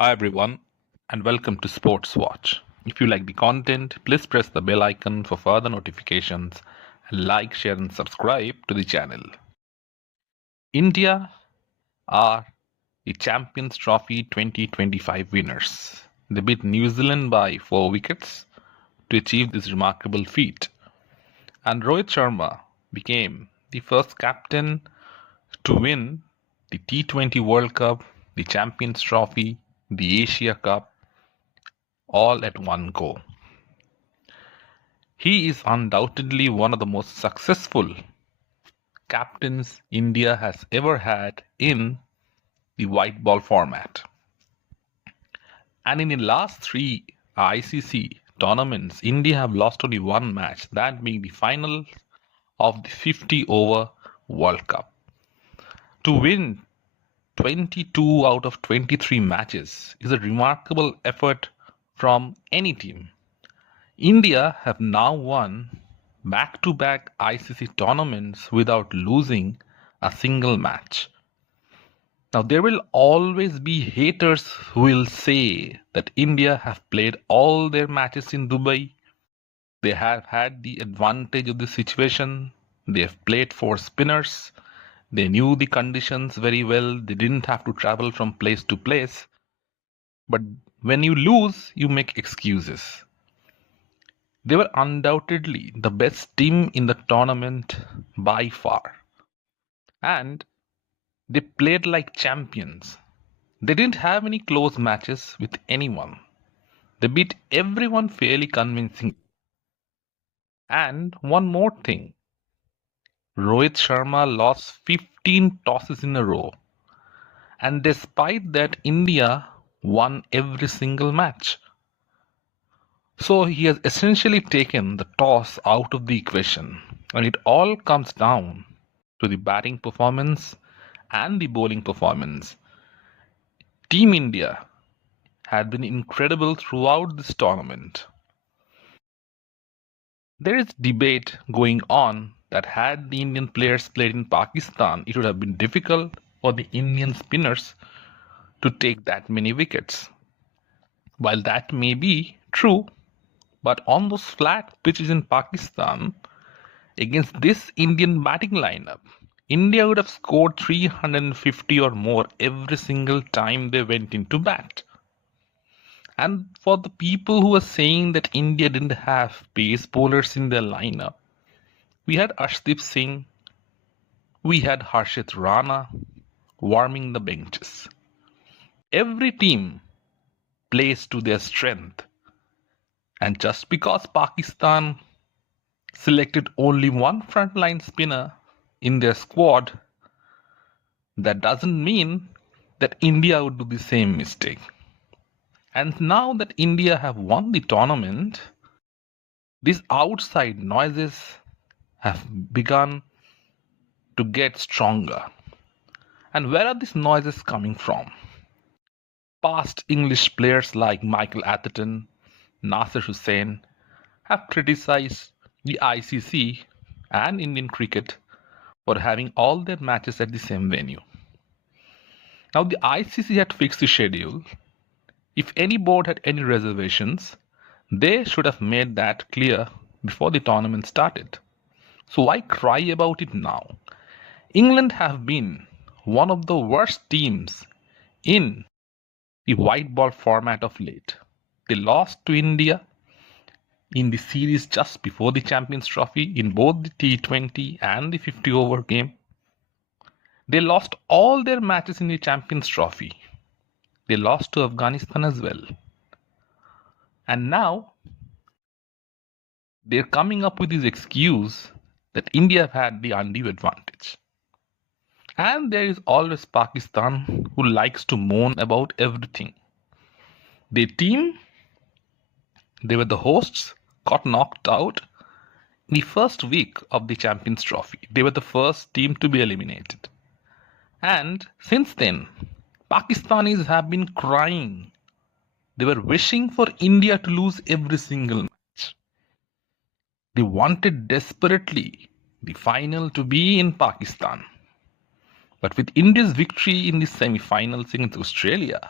Hi everyone, and welcome to Sports Watch. If you like the content, please press the bell icon for further notifications and like, share, and subscribe to the channel. India are the Champions Trophy 2025 winners. They beat New Zealand by 4 wickets to achieve this remarkable feat. And Rohit Sharma became the first captain to win the T20 World Cup, the Champions Trophy, the Asia Cup, all at one go. He is undoubtedly one of the most successful captains India has ever had in the white ball format. And in the last three ICC tournaments, India have lost only one match, that being the final of the 50 over World Cup. To win 22 out of 23 matches is a remarkable effort from any team. India have now won back-to-back ICC tournaments without losing a single match. Now, there will always be haters who will say that India have played all their matches in Dubai. They have had the advantage of the situation. They have played for spinners. They knew the conditions very well. They didn't have to travel from place to place. But when you lose, you make excuses. They were undoubtedly the best team in the tournament by far. And they played like champions. They didn't have any close matches with anyone. They beat everyone fairly convincingly. And one more thing, Rohit Sharma lost 15 tosses in a row. And despite that, India won every single match. So he has essentially taken the toss out of the equation. And it all comes down to the batting performance and the bowling performance. Team India had been incredible throughout this tournament. There is debate going on that had the Indian players played in Pakistan, it would have been difficult for the Indian spinners to take that many wickets. While that may be true, but on those flat pitches in Pakistan, against this Indian batting lineup, India would have scored 350 or more every single time they went into bat. And for the people who are saying that India didn't have pace bowlers in their lineup, we had Arshdeep Singh, we had Harshit Rana warming the benches. Every team plays to their strength. And just because Pakistan selected only one frontline spinner in their squad, that doesn't mean that India would do the same mistake. And now that India have won the tournament, these outside noises have begun to get stronger. And where are these noises coming from? Past English players like Michael Atherton, Nasser Hussain have criticized the ICC and Indian cricket for having all their matches at the same venue. Now, the ICC had fixed the schedule. If any board had any reservations, they should have made that clear before the tournament started. So why cry about it now? England have been one of the worst teams in the white ball format of late. They lost to India in the series just before the Champions Trophy in both the T20 and the 50 over game. They lost all their matches in the Champions Trophy. They lost to Afghanistan as well. And now they're coming up with this excuse that India have had the undue advantage. And there is always Pakistan who likes to moan about everything. Their team, they were the hosts, got knocked out in the first week of the Champions Trophy. They were the first team to be eliminated. And since then, Pakistanis have been crying. They were wishing for India to lose every single match. They wanted desperately the final to be in Pakistan. But with India's victory in the semi-finals against Australia,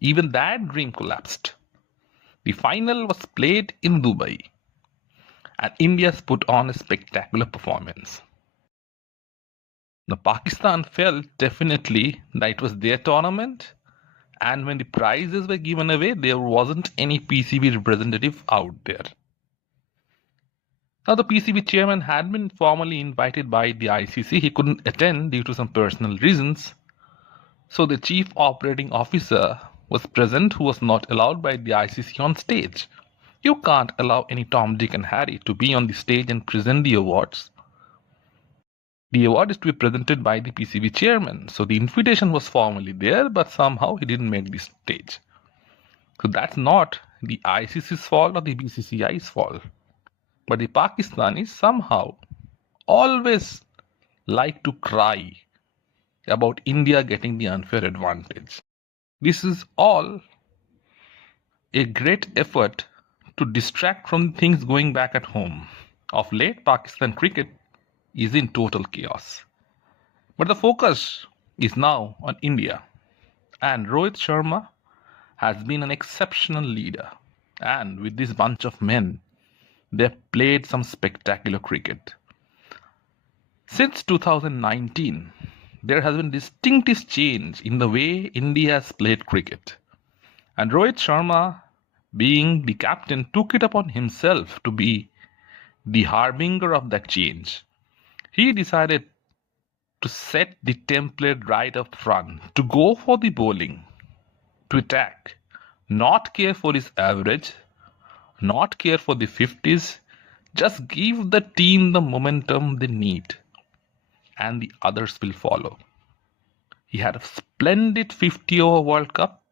Even that dream collapsed. The final was played in Dubai, and India's put on a spectacular performance. The Pakistan felt definitely that it was their tournament, and when the prizes were given away, there wasn't any PCB representative out there. Now, the PCB chairman had been formally invited by the ICC. He couldn't attend due to some personal reasons. So, the chief operating officer was present, who was not allowed by the ICC on stage. You can't allow any Tom, Dick, and Harry to be on the stage and present the awards. The award is to be presented by the PCB chairman. So, the invitation was formally there, but somehow he didn't make the stage. So, that's not the ICC's fault or the BCCI's fault. But the Pakistanis somehow always like to cry about India getting the unfair advantage. This is all a great effort to distract from things going back at home. Of late, Pakistan cricket is in total chaos. But the focus is now on India. And Rohit Sharma has been an exceptional leader. And with this bunch of men, they've played some spectacular cricket. Since 2019, there has been distinctive change in the way India has played cricket. And Rohit Sharma, being the captain, took it upon himself to be the harbinger of that change. He decided to set the template right up front, to go for the bowling, to attack, not care for his average, not care for the 50s, just give the team the momentum they need, and the others will follow. He had a splendid 50-over World Cup.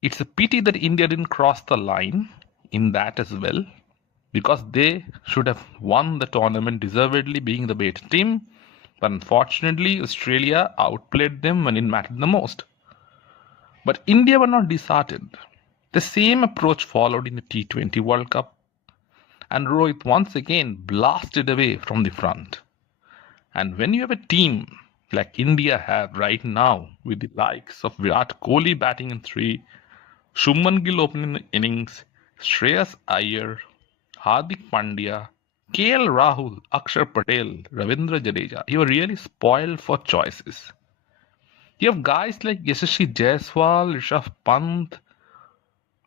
It's a pity that India didn't cross the line in that as well, because they should have won the tournament deservedly, being the better team. But unfortunately, Australia outplayed them when it mattered the most. But India were not disheartened. The same approach followed in the T20 World Cup, and Rohit once again blasted away from the front. And when you have a team like India have right now, with the likes of Virat Kohli batting in 3, Shubman Gill opening innings, Shreyas Iyer, Hardik Pandya, KL Rahul, Akshar Patel, Ravindra Jadeja, you are really spoiled for choices. You have guys like Yashasvi Jaiswal, Rishabh Pant,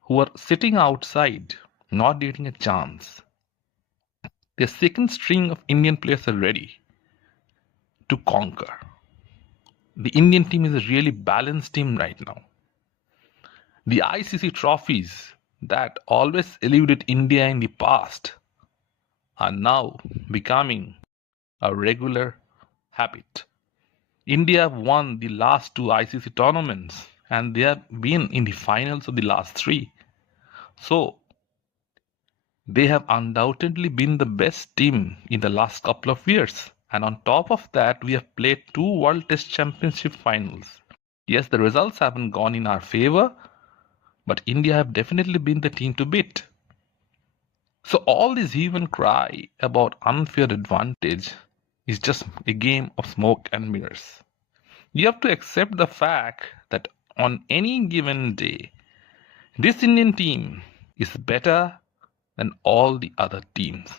who are sitting outside, not getting a chance. The second string of Indian players are ready to conquer. The Indian team is a really balanced team right now. The ICC trophies that always eluded India in the past are now becoming a regular habit. India have won the last 2 ICC tournaments, and they have been in the finals of the last 3. So, they have undoubtedly been the best team in the last couple of years. And on top of that, we have played 2 World Test Championship finals. Yes, the results haven't gone in our favor, but India have definitely been the team to beat. So all this hue and cry about unfair advantage is just a game of smoke and mirrors. You have to accept the fact that on any given day, this Indian team is better than all the other teams.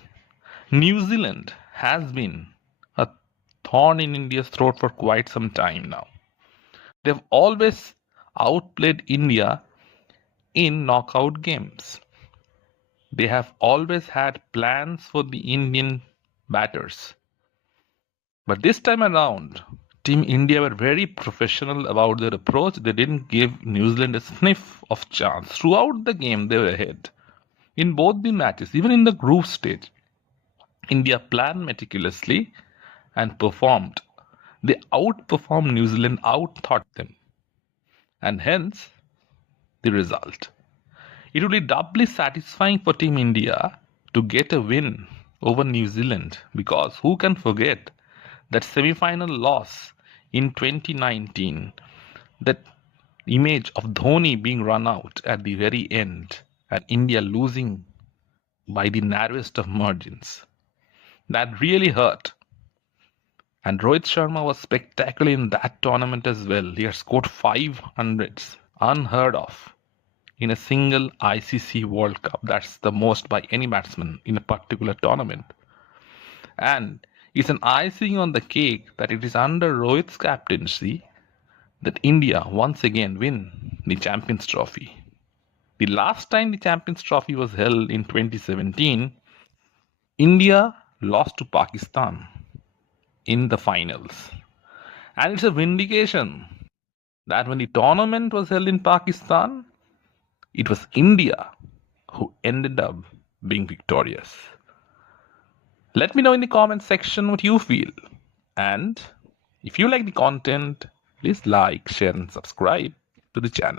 New Zealand has been a thorn in India's throat for quite some time now. They've always outplayed India in knockout games. They have always had plans for the Indian batters. But this time around, Team India were very professional about their approach. They didn't give New Zealand a sniff of chance. Throughout the game, they were ahead. In both the matches, even in the group stage, India planned meticulously and performed. They outperformed New Zealand, outthought them. And hence, the result. It would be doubly satisfying for Team India to get a win over New Zealand, because who can forget that semi-final loss in 2019, that image of Dhoni being run out at the very end and India losing by the narrowest of margins. That really hurt. And Rohit Sharma was spectacular in that tournament as well. He had scored 500s. Unheard of in a single ICC World Cup. That's the most by any batsman in a particular tournament. And it's an icing on the cake that it is under Rohit's captaincy that India once again win the Champions Trophy. The last time the Champions Trophy was held in 2017, India lost to Pakistan in the finals. And it's a vindication that when the tournament was held in Pakistan, it was India who ended up being victorious. Let me know in the comment section what you feel. And if you like the content, please like, share, and subscribe to the channel.